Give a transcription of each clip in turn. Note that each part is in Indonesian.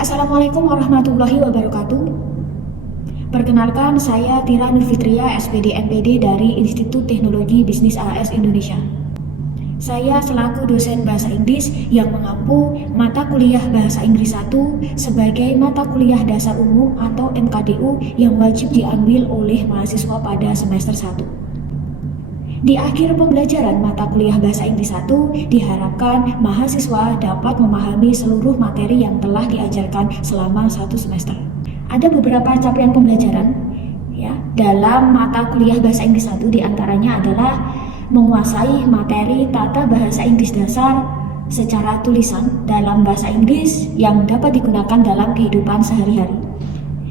Assalamualaikum warahmatullahi wabarakatuh. Perkenalkan, saya Tira Nurfitria, SPD MPD dari Institut Teknologi Bisnis AS Indonesia. Saya selaku dosen Bahasa Inggris yang mengampu mata kuliah Bahasa Inggris 1 sebagai mata kuliah dasar umum atau MKDU yang wajib diambil oleh mahasiswa pada semester 1. Di akhir pembelajaran mata kuliah Bahasa Inggris 1, diharapkan mahasiswa dapat memahami seluruh materi yang telah diajarkan selama 1 semester. Ada beberapa capaian pembelajaran ya dalam mata kuliah Bahasa Inggris 1, diantaranya adalah menguasai materi tata bahasa Inggris dasar secara tulisan dalam bahasa Inggris yang dapat digunakan dalam kehidupan sehari-hari.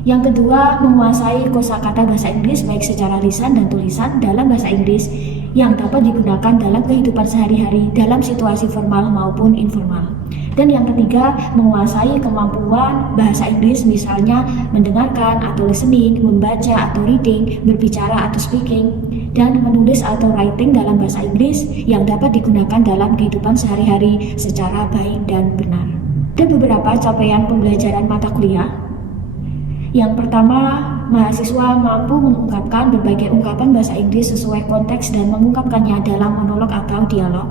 Yang kedua, menguasai kosakata bahasa Inggris baik secara lisan dan tulisan dalam bahasa Inggris yang dapat digunakan dalam kehidupan sehari-hari dalam situasi formal maupun informal. Dan yang ketiga, menguasai kemampuan bahasa Inggris misalnya mendengarkan atau listening, membaca atau reading, berbicara atau speaking, dan menulis atau writing dalam bahasa Inggris yang dapat digunakan dalam kehidupan sehari-hari secara baik dan benar. Ada beberapa capaian pembelajaran mata kuliah. Yang pertama, mahasiswa mampu mengungkapkan berbagai ungkapan bahasa Inggris sesuai konteks dan mengungkapkannya dalam monolog atau dialog.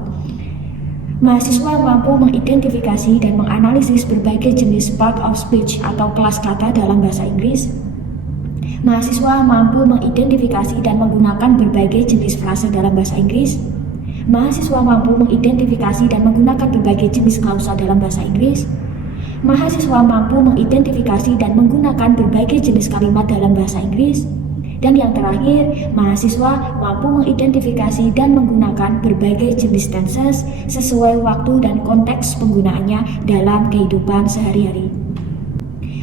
Mahasiswa mampu mengidentifikasi dan menganalisis berbagai jenis part of speech atau kelas kata dalam bahasa Inggris. Mahasiswa mampu mengidentifikasi dan menggunakan berbagai jenis frase dalam bahasa Inggris. Mahasiswa mampu mengidentifikasi dan menggunakan berbagai jenis klausa dalam bahasa Inggris. Mahasiswa mampu mengidentifikasi dan menggunakan berbagai jenis kalimat dalam bahasa Inggris. Dan yang terakhir, mahasiswa mampu mengidentifikasi dan menggunakan berbagai jenis tenses sesuai waktu dan konteks penggunaannya dalam kehidupan sehari-hari.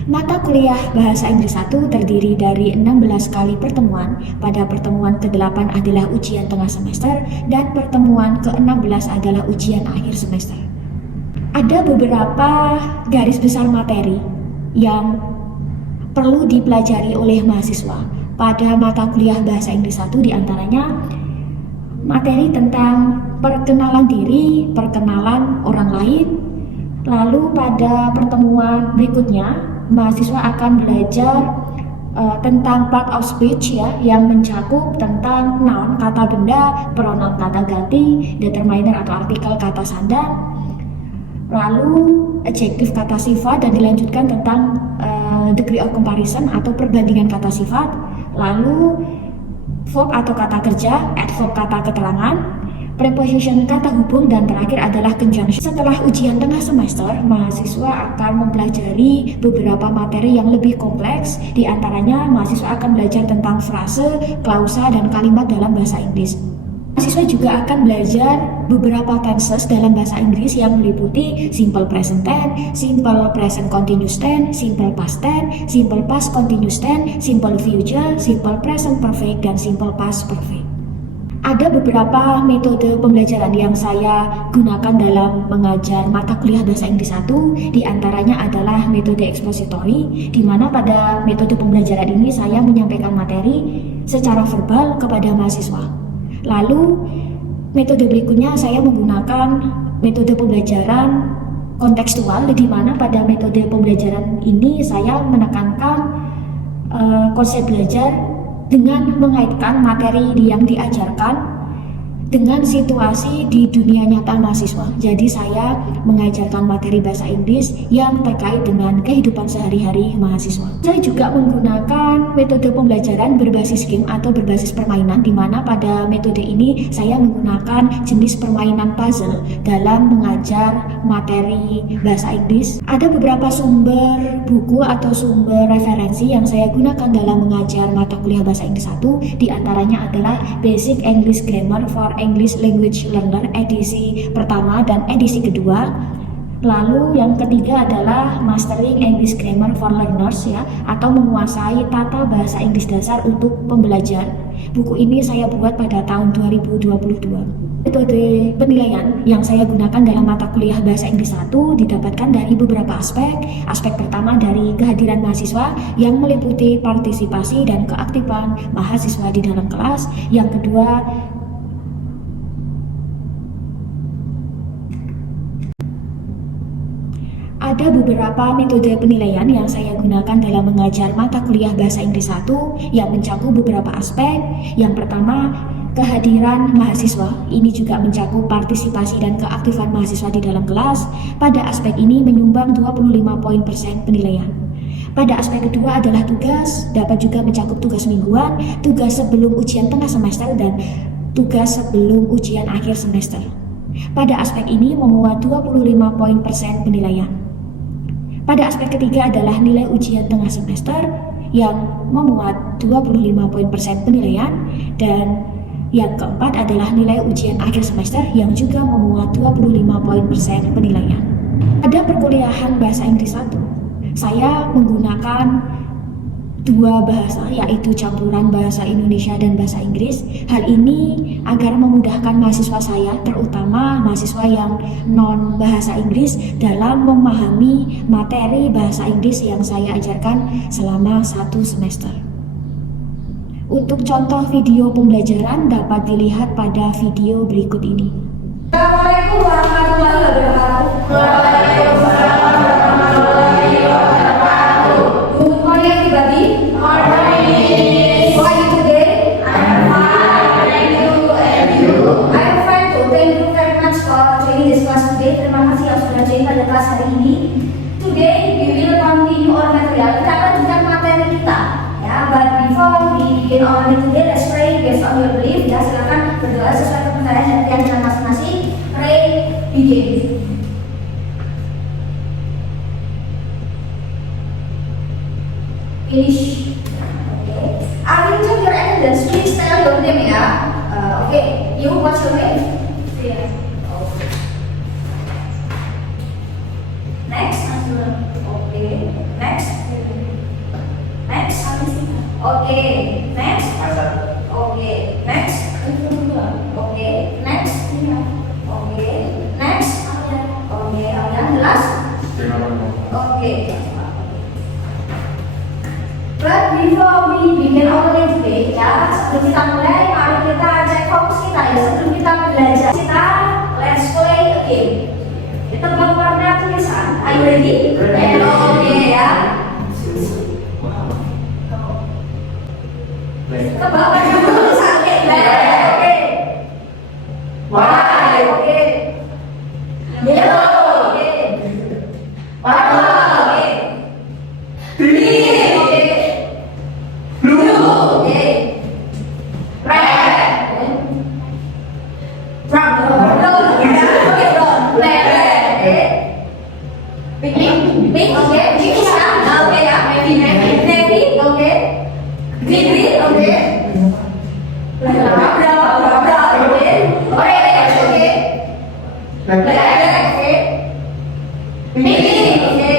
Mata kuliah Bahasa Inggris 1 terdiri dari 16 kali pertemuan. Pada pertemuan ke-8 adalah ujian tengah semester dan pertemuan ke-16 adalah ujian akhir semester. Ada beberapa garis besar materi yang perlu dipelajari oleh mahasiswa pada mata kuliah Bahasa Inggris 1, diantaranya materi tentang perkenalan diri, perkenalan orang lain. Lalu pada pertemuan berikutnya, mahasiswa akan belajar tentang part of speech ya, yang mencakup tentang noun, kata benda, pronoun kata ganti, determiner atau artikel kata sandang, lalu adjektif kata sifat, dan dilanjutkan tentang degree of comparison atau perbandingan kata sifat, lalu verb atau kata kerja, adverb kata keterangan, preposition kata hubung, dan terakhir adalah conjunction. Setelah ujian tengah semester, mahasiswa akan mempelajari beberapa materi yang lebih kompleks. Di antaranya, mahasiswa akan belajar tentang frase, klausa, dan kalimat dalam bahasa Inggris. Mahasiswa juga akan belajar beberapa tenses dalam bahasa Inggris yang meliputi simple present tense, simple present continuous tense, simple past tense, simple past continuous tense, simple future, simple present perfect, dan simple past perfect. Ada beberapa metode pembelajaran yang saya gunakan dalam mengajar mata kuliah Bahasa Inggris 1, di antaranya adalah metode expository, di mana pada metode pembelajaran ini saya menyampaikan materi secara verbal kepada mahasiswa. Lalu metode berikutnya saya menggunakan metode pembelajaran kontekstual, di mana pada metode pembelajaran ini saya menekankan konsep belajar dengan mengaitkan materi yang diajarkan dengan situasi di dunia nyata mahasiswa. Jadi saya mengajarkan materi bahasa Inggris yang terkait dengan kehidupan sehari-hari mahasiswa. Saya juga menggunakan metode pembelajaran berbasis game atau berbasis permainan, di mana pada metode ini saya menggunakan jenis permainan puzzle dalam mengajar materi bahasa Inggris. Ada beberapa sumber buku atau sumber referensi yang saya gunakan dalam mengajar mata kuliah Bahasa Inggris 1, di antaranya adalah Basic English Grammar for English Language Learner edisi pertama dan edisi kedua. Lalu yang ketiga adalah Mastering English Grammar for Learners ya, atau menguasai tata bahasa Inggris dasar untuk pembelajar. Buku ini saya buat pada tahun 2022. Metode penilaian yang saya gunakan dalam mata kuliah Bahasa Inggris 1 didapatkan dari beberapa aspek. Aspek pertama dari kehadiran mahasiswa yang meliputi partisipasi dan keaktifan mahasiswa di dalam kelas. Yang kedua, Ada beberapa metode penilaian yang saya gunakan dalam mengajar mata kuliah Bahasa Inggris 1 yang mencakup beberapa aspek. Yang pertama, kehadiran mahasiswa. Ini juga mencakup partisipasi dan keaktifan mahasiswa di dalam kelas. Pada aspek ini menyumbang 25% penilaian. Pada aspek kedua adalah tugas, dapat juga mencakup tugas mingguan, tugas sebelum ujian tengah semester, dan tugas sebelum ujian akhir semester. Pada aspek ini memuat 25% penilaian. Pada aspek ketiga adalah nilai ujian tengah semester yang memuat 25% penilaian, dan yang keempat adalah nilai ujian akhir semester yang juga memuat 25% penilaian. Pada perkuliahan Bahasa Inggris 1, saya menggunakan dua bahasa, yaitu campuran bahasa Indonesia dan bahasa Inggris. Hal ini agar memudahkan mahasiswa saya, terutama mahasiswa yang non bahasa Inggris, dalam memahami materi bahasa Inggris yang saya ajarkan selama 1 semester. Untuk contoh video pembelajaran dapat dilihat pada video berikut ini. Assalamualaikum warahmatullahi wabarakatuh. Good morning everybody. How are you today? I'm fine. Thank you. And you? I'm fine too. Thank you very much for joining this class today. Terima kasih yang sudah join pada kelas hari ini. Today we will continue our material. Kita akan lanjutkan materi kita. Ya, but before we begin our today, let's pray based on your belief. Ya, silakan berdoa sesuai kepercayaan dan keyakinan masing-masing. Pray, begin. Finish. Okay. I will check your attendance. Please tell your name ya. Okay. You, what's your name? Yeah. Okay. Next. Okay. Next. Next. Okay. Next. Okay. Next. Okay. Next. Okay. Next. Okay. Yang jelas? Okay. But before we begin our day today, ya, sebelum kita mulai, mari kita cek fokus kita ya. Sebelum kita belajar, let's play a game. Kita tebak warna tulisan. Are you ready? Okay ya. Tebak warna tulisan. Okay. White. Okay. Yellow. Okay. Purple. Okay. Green. Okay. Blue. Okay. Red. Brown. Okay, brown. Red. Okay. Pink. Pink. Okay. Pink. Okay, ya. Navy. Okay. Green. Okay. Brown. Okay. Orange. Okay. Black. Okay. Pink. Okay.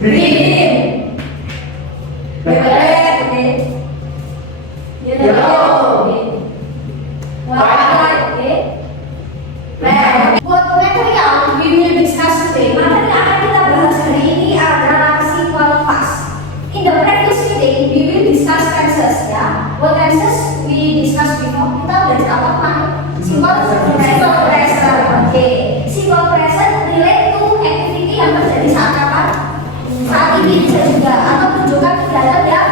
Green. Red. Okay. Yellow. Okay. White. Okay. Black. Buat material we will discuss today. Materi yang akan kita bahas hari ini adalah simple past. In the previous meeting we will discuss tenses ya. What tenses we discuss before? Kita belajar apa kemarin? Simple present. Okay. Simple present relate to activity yang terjadi saat kapan? Saat ini bisa juga atau menunjukkan kegiatan yang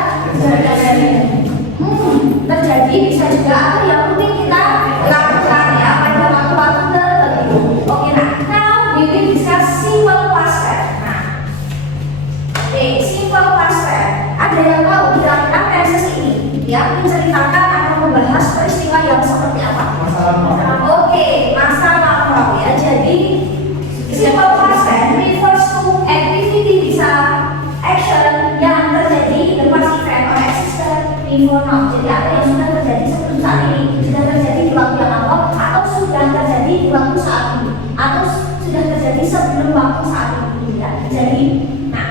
terjadi bisa juga apa yang mungkin kita lakukan ya pada waktu-waktu tertentu. Oke, now we will discuss simple past tense. Simple past tense. Ada yang tahu kira-kira tenses ini ya menceritakan atau membahas peristiwa yang seperti apa? Oke, masa lampau ya. Jadi simple past tense refers to activity bisa action yang terjadi in the past event or existed before now. Jadi apa yang sudah terjadi sebelum saat ini, sudah terjadi di waktu yang lalu, atau sudah terjadi di waktu saat ini, atau sudah terjadi sebelum waktu saat ini. Ya. Jadi, nah,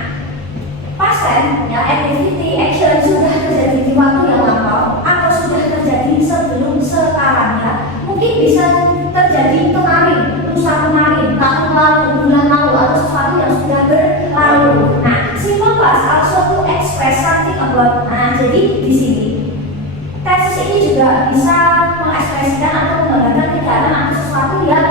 past tense ya activity action sudah terjadi di waktu yang lalu, atau sudah terjadi sebelum sekarang ya. Mungkin bisa terjadi kemarin, lusa kemarin, tahun lalu, bulan lalu, atau sesuatu yang sudah berlalu. Nah, simple past also to express something about. Nah, jadi di sini tenses ini juga bisa mengekspresikan atau menggambarkan kegiatan atau sesuatu yang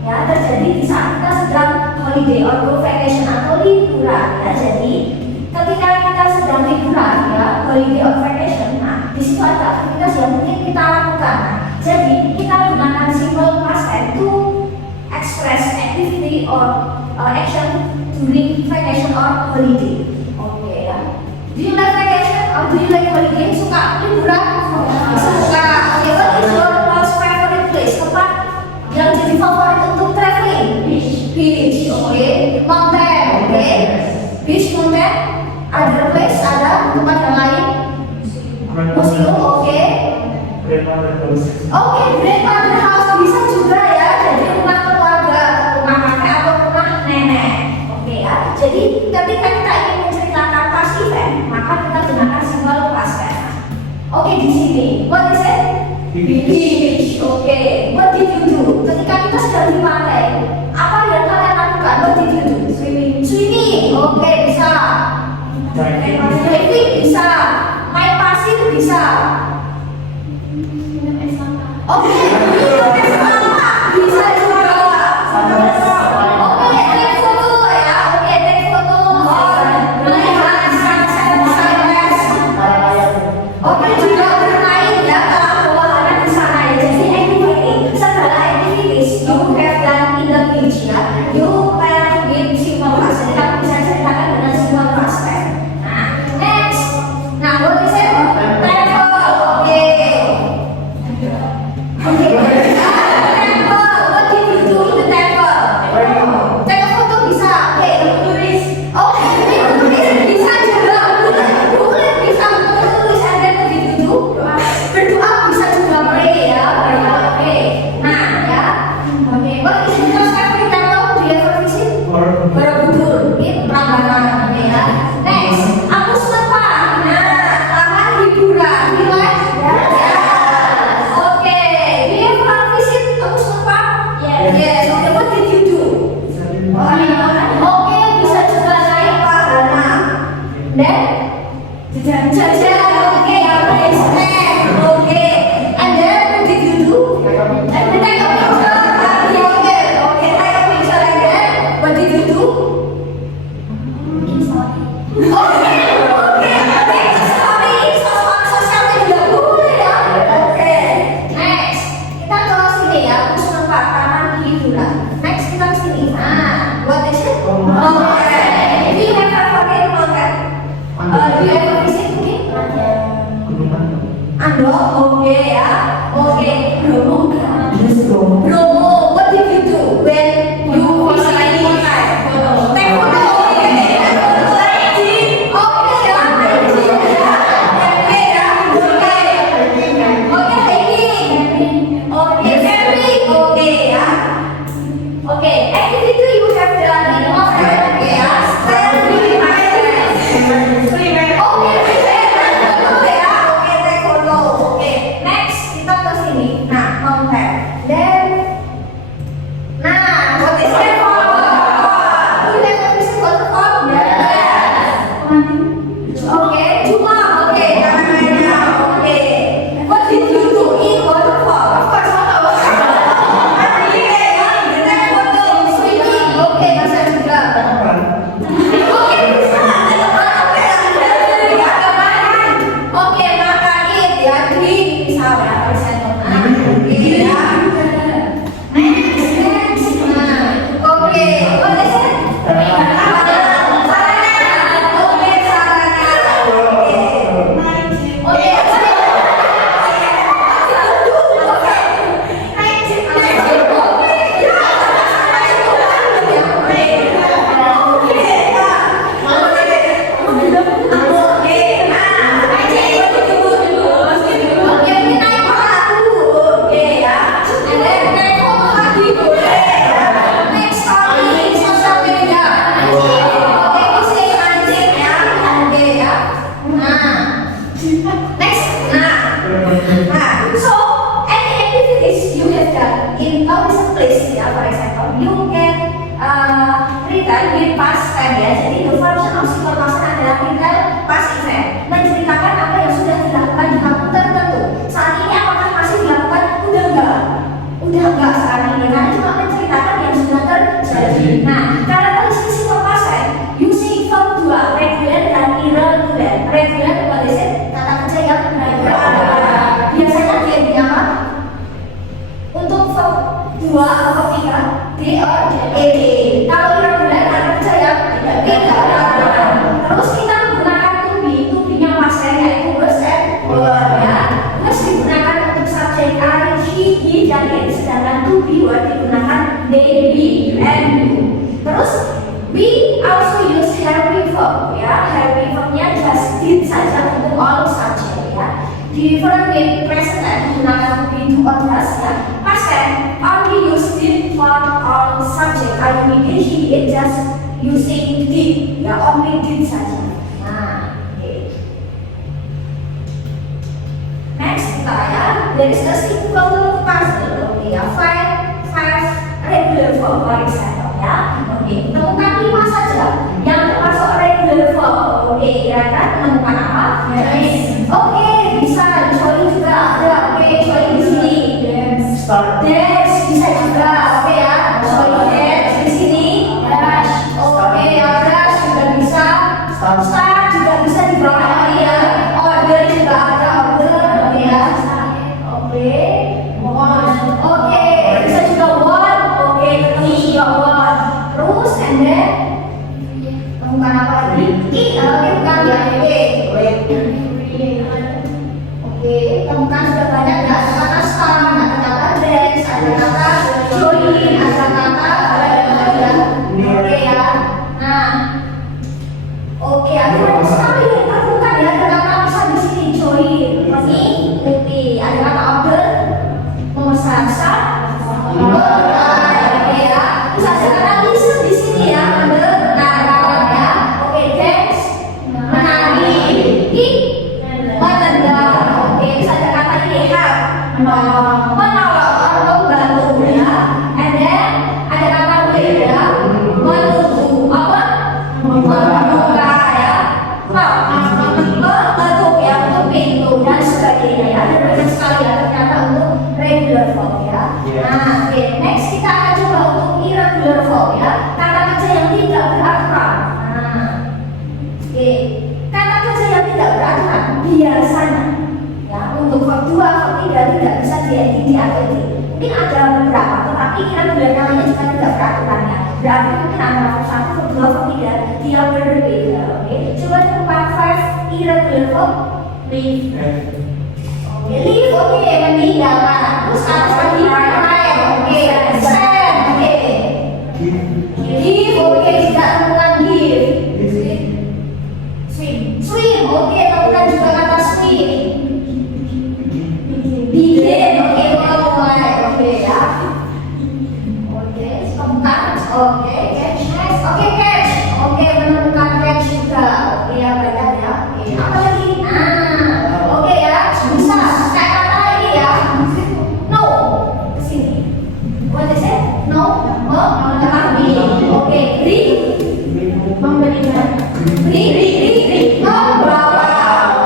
ya terjadi di saat kita sedang holiday or go vacation atau liburan ya. Jadi ketika kita sedang liburan ya, holiday or vacation, nah di situ ada aktivitas yang mungkin kita lakukan. Nah, jadi kita gunakan simple past tense to express activity or action during vacation or holiday. Oke ya. Do you like vacation or do you like holiday? Suka liburan? Suka. Oke, what is your most favorite place? Tempat yang jadi favorit untuk traveling? Beach. Oke. Mountain. Oke. Beach, mountain. Other place, ada tempat yang lain? Museum. Oke. Oke, grandmother house bisa juga ya. Jadi rumah keluarga, rumah kakek atau rumah nenek. Oke ya. Jadi ketika kita ingin menceritakan past event, maka kita gunakan simple past tense. Oke, di sini. What is it? Beach. Oke. What did you do? Ketika kita sedang di pantai, apa yang kalian lakukan? What did you do? Swimming. Swimming. Oke, bisa. Diving bisa. Main pasir bisa. Oke, minum es kelapa bisa juga. Oke, take foto ya. Oke, take foto. Melihat sunset. Oke, juga bermain ya kalau wahana di sana ya. Jadi activity, segala activities you have done in the beach ya. You can with simple past tense. Kita bisa ceritakan dengan simple past tense. Nah, next. Nah, what is it? Travel. Oke. Oke, Jadi he is just using did, ya only did saja. Nah, oke. Next kita ya, there is a simple puzzle. Oke ya, five regular form for example ya. Oke, temukan 5 saja yang termasuk regular form. Oke, kira-kira menemukan apa? Yes. Oke, bisa dicoba juga ada. Oke, coba di sini. Dance bisa juga. Oke ya, coba dance di sini. Dash. Oke, ya dash juga bisa. Start juga bisa di bawah lagi ya. Order juga ada order. Oke ya. Oke. Oke, bisa juga one. Oke, ketemu juga one. Terus and then temukan apa lagi? Oke, bukan ya. Oke, temukan sudah banyak ya. Ada kata start, ada kata dance, ada kata join, ada kata oke ya. Nah, oke, ada banyak sekali yang terbuka ya. Ada kata bisa di sini join, mengikuti. Ada kata order, memesan start, oke ya. Bisa ada kata listen di sini ya. Order, nah kawan ya. Oke, dance, menari, menendang. Oke, bisa ada kata ini help, menolong atau membantu ya. And then ada kata wait ya, menunggu apa? Membuka ya. Mengetuk ya, untuk pintu dan sebagainya ya. Ada banyak sekali ya ternyata untuk regular form ya. Nah, oke, next kita akan coba untuk irregular form ya. Kata kerja yang tidak beraturan. Nah, oke, kata kerja yang tidak beraturan biasanya ya untuk verb 2, verb 3 tidak bisa di atau di. Mungkin ada beberapa, tetapi irregular namanya juga tidak beraturan ya. Berarti mungkin antara verb 1, verb 2, verb 3 dia berbeda. Oke, coba tempat 5 irregular verb. Leave. Oke, leave. Oke, meninggalkan. Terus harus lagi right. Oke, send. Oke. Give. Oke, tidak temukan give. Swim. Oke, temukan juga kata swim. Begin. Oke, mulai. Oke ya. Oke, temukan. Oke, catch. Next. Oke, catch. Oke, menemukan catch juga. Oke ya, banyak ya. Oke, apa lagi? Oke ya, bisa kayak kata ini ya. No. Kesini. What is it? No. Mengambil. Oke, bring. Memberikan. Bring. Membawa.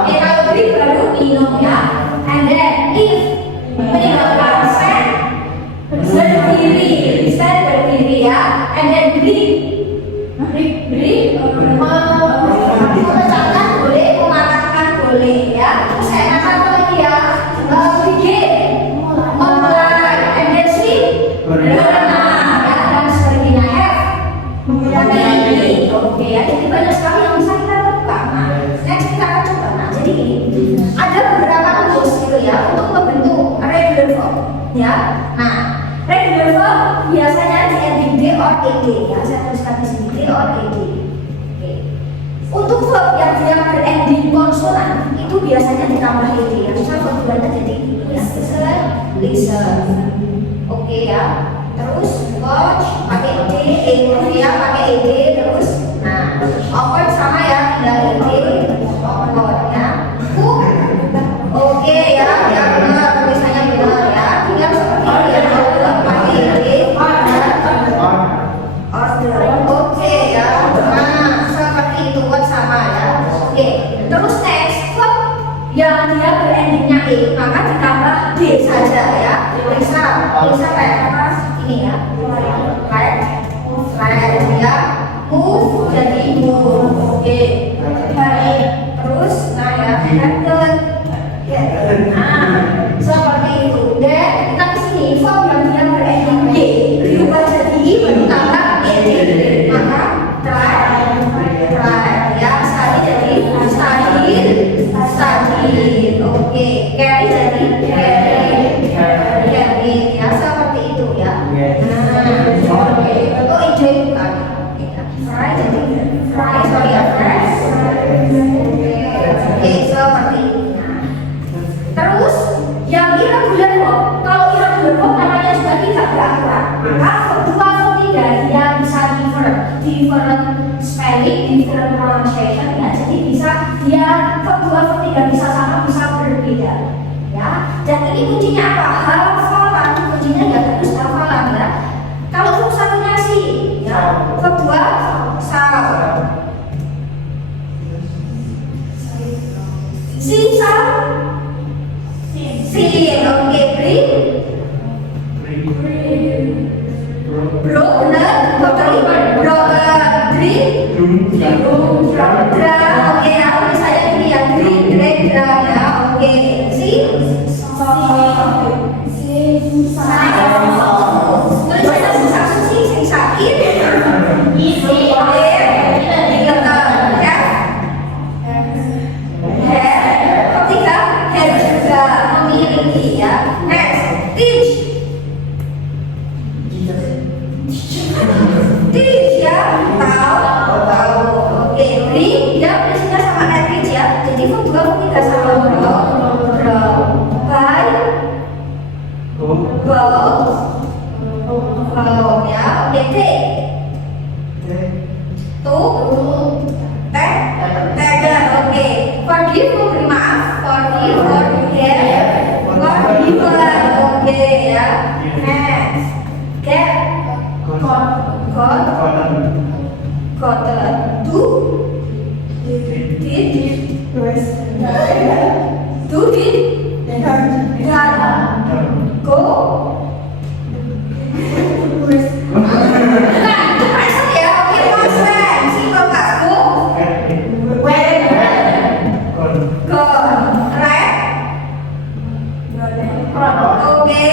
Oke, kalau bring baru minum ya. And then if meninggalkan stand berdiri ya. And then bring memecahkan boleh, mematahkan boleh ya. Terus kayak kata apa lagi ya? Begin, memulai, and then swim, berenang ya, dan sebagainya. Have, memiliki. Oke ya, jadi banyak sekali yang bisa kita lakukan. Nah, next kita akan coba. Nah, jadi ini ada beberapa rumus gitu ya untuk membentuk regular form ya. Nah, regular form biasanya di ending D or ED ya. Saya tuliskan di sini D or ED. Oke. Untuk verb yang dia berending konsonan itu biasanya ditambah ED ya. Misalnya verb bulannya jadi listen. Oke ya. Terus watch pakai ED, ya pakai ED terus. Nah, open sama ya, tinggal ED. Open ya. Oke ya, ya benar, tulisannya benar ya. Tinggal seperti ini ya, pakai ED. Order. Oke ya. Nah, seperti itu buat sama ya. Oke. Terus next verb yang dia berendingnya E, maka ditambah D saja ya. Bisa kayak apa? Ini ya. Like ya. Move jadi move. Oke. Baik. Terus nah ya, handle. Ya. Nah, seperti itu. Dan kita ke sini verb yang dia berending D dirubah jadi ditambah ED. Maka try ya, study jadi study. Oke, carry jadi carry ya, seperti itu ya. Nah, different pronunciation ya. Jadi bisa dia verb 2, verb 3 bisa sama, bisa berbeda ya. Dan ini kuncinya apa? Hafalan. Kuncinya ya terus hafalan ya. Kalau verb satunya sih ya, verb 2 sound. Si sound. Sin. Oke, bring. Bro, benar, totally brother, drink, dra, oke, aku misalnya ini ya, drink, dra ya, oke, si, terus ada sisa susi, sisa oke, ketiga, hair juga memiliki ya, next, teach. Teach ya, tahu. Oke, bring dia prinsipnya sama kayak teach ya. Jadi verb 2, verb 3 sama bro. Buy, go ya. Oke, take. To, take, oke. Forgive, memberi maaf. Forgive, forgiven. Oke ya. Next, get. Gotten, do, did, do, did, done, go. Nah, itu present ya, oke, past tense, simple Kak, go, went, gone, right, oke,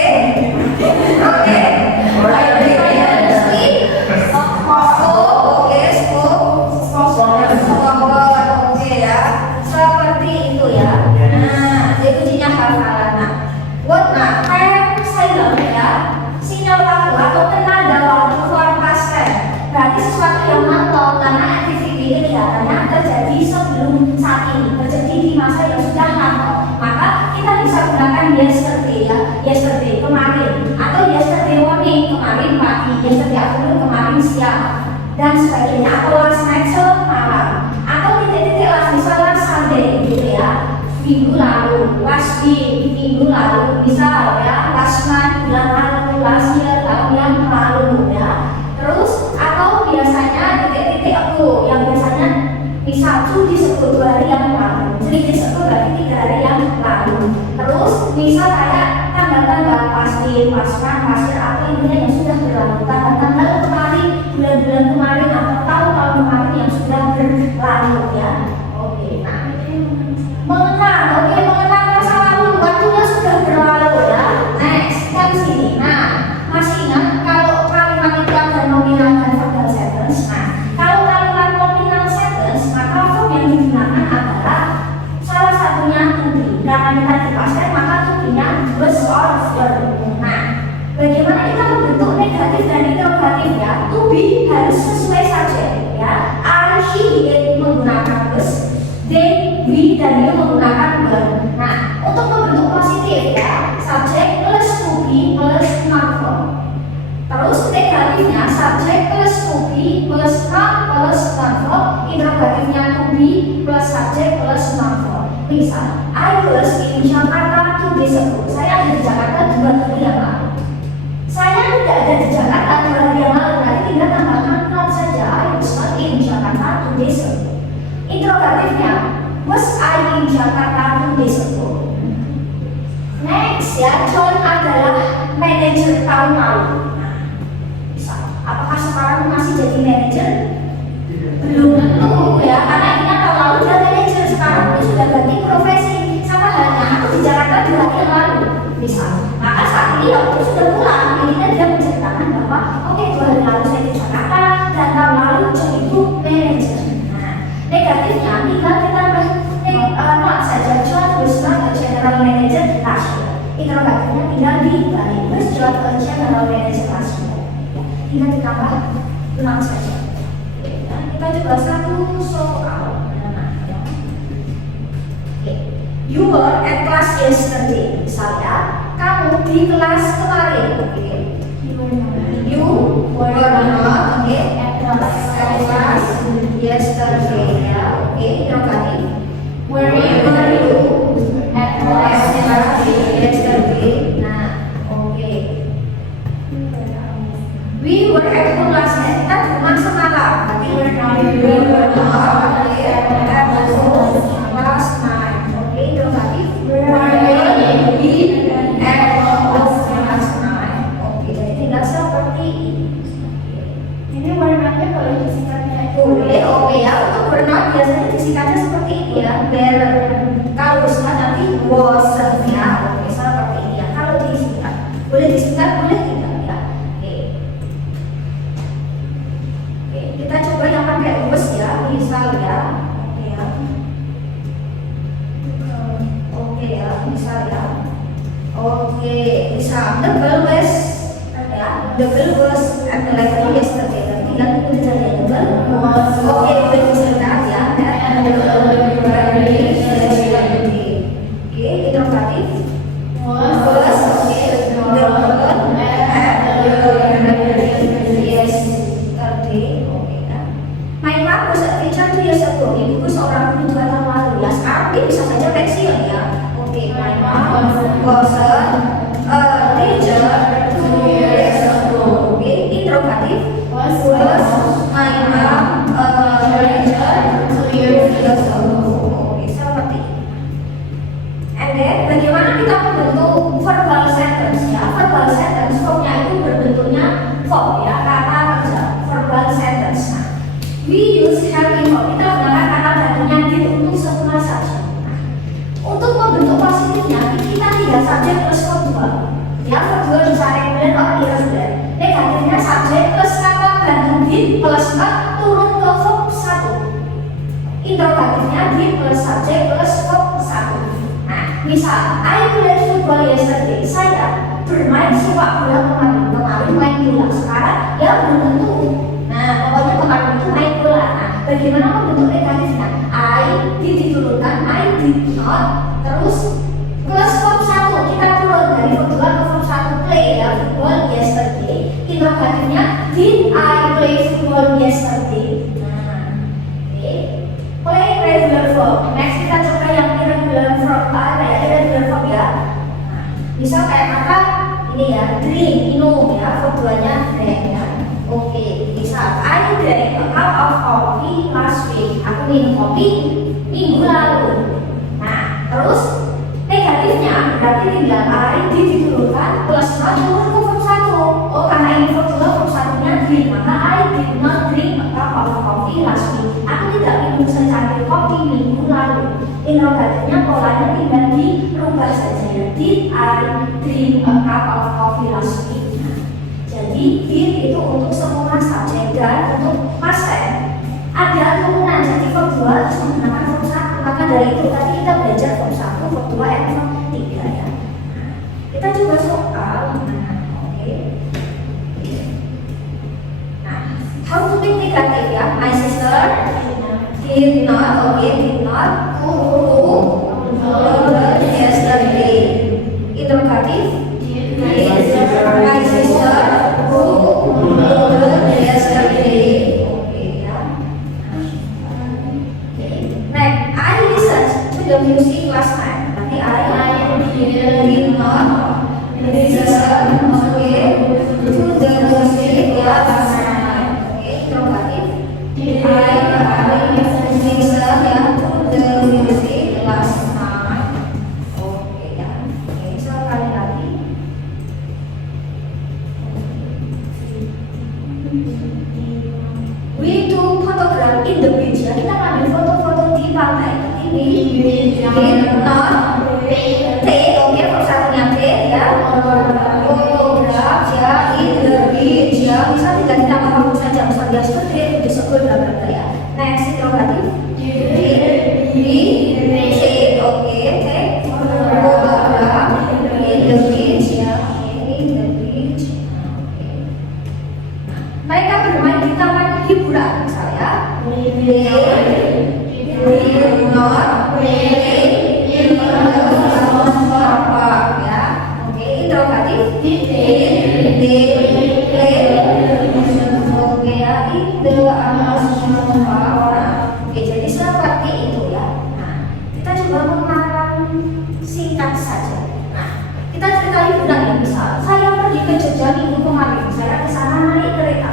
yesterday kemarin, atau yesterday morning kemarin pagi, yesterday afternoon kemarin siang, dan sebagainya, atau last night semalam, atau titik-titik last, misal last Sunday gitu ya, minggu lalu, last week minggu lalu, misal ya last month bulan lalu, last year tahun yang lalu ya. Terus atau biasanya titik-titik aku yang biasanya misal tuh disebut 2 hari yang lalu, jadi disebut berarti 3 hari yang lalu. Terus misal kayak tanggal-tanggal pasti, pasrah, pasir atau intinya yang sudah berlalu, tanggal-tanggal kemarin, bulan-bulan kemarin atau tahun-tahun kemarin yang sudah berlalu ya. Oke, nah mengenang, oke, mengenang masa lalu, waktunya sudah berlalu ya. Next, kan sini. Nah, masih ingat kalau kalimat itu ada nominal dan verbal sentence. Nah, kalau kalimat nominal sentence, maka verb yang digunakan adalah salah satunya to be. Karena kita dipaskan maka to be-nya was or were. Nah, bagaimana kita membentuk negatif dan interrogatif ya? To be harus sesuai subjek ya. I, she, it menggunakan was, they, we, dan you menggunakan were. Nah, untuk membentuk positif ya, subjek plus to be plus noun form. Terus negatifnya subjek plus to be plus noun plus noun form. Interrogatifnya to be plus subjek plus noun form. Misal, I was in Jakarta 2 days ago. Saya ada di Jakarta 2 hari yang lalu. Saya tidak ada di Jakarta 2 hari yang lalu. Berarti tinggal tambahkan noun saja. I was not in Jakarta 2 days ago. Interrogatifnya, was I in Jakarta 2 days ago? Next ya, John adalah manajer tahun lalu. Nah, misal, apakah sekarang masih jadi manajer? Belum tentu ya, karena ini tahun lalu dia manajer, sekarang dia sudah ganti profesi. Sama halnya aku di Jakarta 2 hari yang lalu, misal. Maka saat ini waktu sudah pulang, jadinya dia menceritakan bahwa oke, 2 hari lalu saya di Jakarta dan tahun lalu John itu manajer. Nah, negatifnya tinggal ditambah not saja, John was not a general manager last year. Interrogatifnya tinggal dibalik, was John a general manager last year. Tinggal ditambah not saja. Kita coba satu soal. You were at class yesterday. Misalnya, kamu di kelas kemarin. You were not, at class yesterday ya. Oke, interrogatif. Were you at Yesterday. Nah, oke. We were at home last night. Kita di rumah semalam. Tapi we were not at home last night. Oke, interrogatif. Were we at home last night? Oke, jadi tinggal seperti ini. Ini warnanya kalau disingkatnya itu Boleh, oke ya. Untuk burnout biasanya disingkatnya seperti ini ya. Biar kalau disingkat nanti wasn't ya. Oke, seperti ini ya. Kalau disingkat, boleh disingkat, boleh tidak ya. Oke. Oke, kita coba yang pakai was ya. Misal ya. Oke ya. Oke ya, misal ya. Oke, misal the girl was ya. The girl was at the library yesterday. Tinggal itu saja the girl was. Oke, udah disingkat ya. Oke, interrogatif. Was, oke, the girl at the library yesterday. Oke ya. My mom was a teacher 2 years ago. Ibuku seorang guru 2 tahun lalu. Ya, sekarang dia bisa saja pensiun ya. Oke, my mom was a teacher 2 years ago. Oke, interrogatif. Was my mom a teacher 2 years ago? Oke, seperti ini. And then, bagaimana kita membentuk verbal sentence ya? Verbal sentence formnya itu berbentuknya verb ya, kata kerja. Verbal sentence. Nah, we use helping verb. Kita gunakan kata gantinya did untuk semua saja. Nah, untuk membentuk positifnya, kita tidak subjek plus verb 2. Ya, verb 2 bisa regular or irregular. Negatifnya subjek plus kata ganti did plus verb turun ke verb 1. Interrogatifnya did plus subjek plus verb 1. Nah, misal I played football yesterday. Saya bermain sepak bola kemarin main bola. Sekarang ya belum tentu. Nah, pokoknya kemarin itu main bola. Nah, bagaimana membentuk negatifnya? I did diturunkan, I did not. Terus plus verb 1 kita turun dari verb 2 ke verb 1 play ya, football yesterday. Interrogatifnya did I play football yesterday? Nah, oke. Play regular verb. Next kita coba yang irregular verb. Ada ya irregular verb ya. Nah, misal kayak makan ini ya, drink, minum ya, verb 2-nya drink ya. Oke, misal I drank a cup of coffee last week. Aku minum kopi minggu lalu. Nah, terus negatifnya berarti tinggal I did diturunkan plus not turun ke verb 1. Oh, karena ini verb 2, verb 1-nya drink, maka I did not drink a cup of coffee last week. Aku tidak minum secangkir kopi minggu lalu. Interrogatifnya polanya tinggal dirubah saja ya. Did I drink a cup of coffee last week? Nah, jadi did itu untuk semua subjek dan untuk past tense ada turunan. Jadi verb 2 harus menggunakan verb 1. Maka dari itu tadi kita belajar verb 1, verb 2, dan verb 3 ya. Nah, kita coba soal. Oke. Nah, how to make negatif ya. My sister did not, did not cook yesterday. Interrogatif. My sister cooked yesterday. Oke ya. Next, I listened to the music last night. Nanti I did not listen to the music last night. Oke, interrogatif. I listen ya to the music last night. Oke ya. Oke, sekali lagi. We do photograph in the beach ya. Kita ambil foto-foto di pantai. Ini did not take. Oke, verb 1-nya take ya. Photograph ya in the beach ya. Bisa tidak ditambah kamu saja. Misal yesterday di sekolah bla bla bla ya. Next, interrogatif. Did take. Oke, take photograph in the beach ya. In the beach. Mereka bermain di taman hiburan misalnya. They did not play in the amusement park ya. Oke, interrogatif. Did they play? Oke ya, in the amusement park. misal saya pergi ke Jogja minggu kemarin, saya ke sana naik kereta.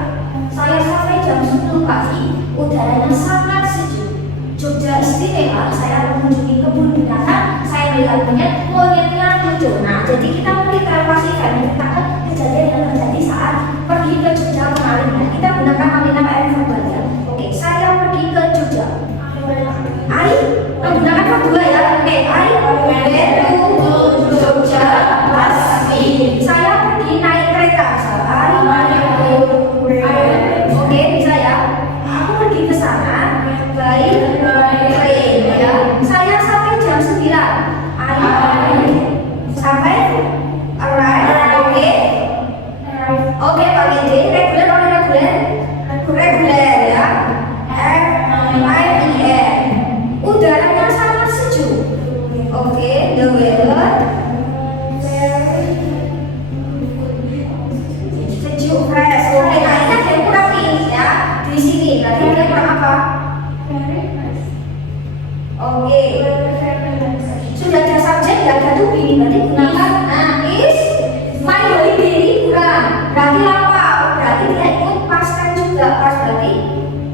Saya sampai jam 10 pagi, udaranya sangat sejuk. Jogja istimewa, saya mengunjungi kebun binatang, saya melihat monyetnya lucu. Nah, jadi kita beri transparan menceritakan kejadian yang terjadi saat pergi ke Jogja kemarin ya. Kita gunakan nominal air verbal ya. Oke, saya pergi ke Jogja. I menggunakan verb 2 ya. Oke, I went to Jogja last week. Saya pergi naik kereta. Oke, bisa ya. Aku pergi ke sana by train ya. Saya sampai jam 9. Sampai arrive. Oke, pakai J. Reguler atau irregular? Reguler ya. RIER. Udaranya sangat sejuk. Oke, the weather sejuk, fresh. Oke, nah ini ada yang kurang nih ya di sini. Berarti dia kurang apa? Oke, sudah ada subjek, ya ada to be. Berarti gunakan is my holiday kurang. Berarti apa? Berarti dia ikut past tense juga. Past berarti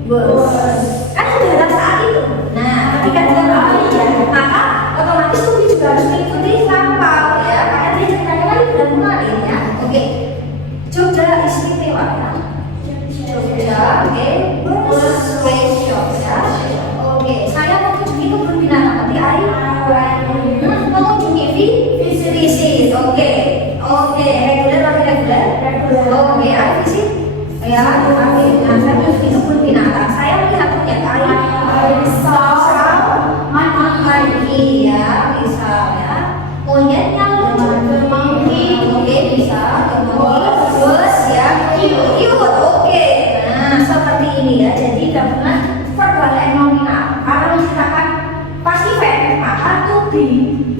was. Kan udah ada saat itu. Nah, ketika dia kembali ya, maka otomatis to be juga harus mengikuti lampau ya. Karena dia ceritanya kan bulan kemarin ya. Oke, Jogja istimewa ya. Jogja, oke, special ya. Oke, saya mengunjungi kebun binatang. Nanti mengunjungi visit. Oke, reguler atau irregular? Oke, visit ya. Nah, saya mengunjungi kebun binatang. Saya melihat monyet. Monkey ya, bisa ya. Monyetnya lucu. Oke, bisa. Was ya, cute. Oke, nah seperti ini ya. Jadi gabungan verbal and nominal. Kalau menceritakan passive verb, maka to be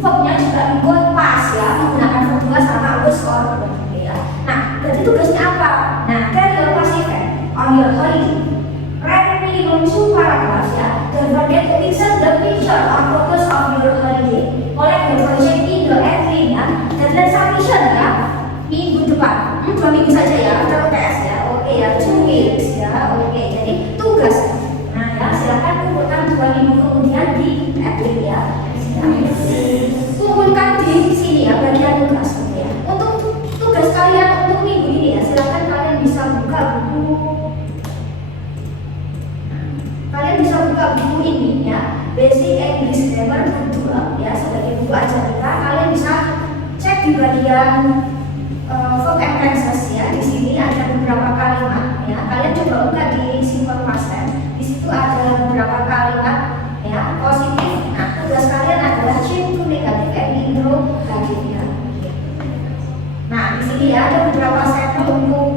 verbnya juga ikut pas ya, menggunakan verb 2 sama was or ya. Nah, jadi tugasnya apa? Nah, tell your passive verb on your holiday. Write minimum 2 paragraphs ya. Don't forget to insert the picture or photos of your holiday. Collect your project in the entry ya. Deadline submission ya. Minggu depan, 2 minggu saja ya, untuk tes ya. Oke ya, 2 weeks ya. Oke, jadi tugas. Nah ya, silakan kumpulkan 2 minggu kemudian di Epic ya. Kumpulkan di sini ya, bagian tugas ya. Untuk tugas kalian untuk minggu ini ya, silakan kalian bisa buka buku. Kalian bisa buka buku ini ya, Basic English Grammar buku 2 ya, sebagai buku ajaran. Kalian bisa cek di bagian verb and tenses ya. Di sini ada beberapa kalimat ya. Kalian coba buka di simple past tense. Di situ ada beberapa kalimat ya positif. Nah, tugas kalian adalah change to negative and interrogative ya. Nah, di sini ya ada beberapa sampel untuk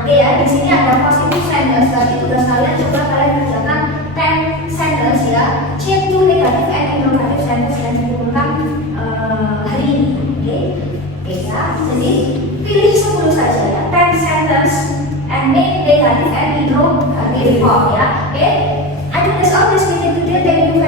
oke ya. Di sini ada positive sentence. Berarti tugas kalian coba kalian kerjakan 10 sentence ya. Change to negative and interrogative sentence yang dikumpulkan hari ini. Oke ya, jadi pilih 10 saja ya, 10 sentence and make negative and interrogative form ya. Oke, I think that's all this video today. Thank you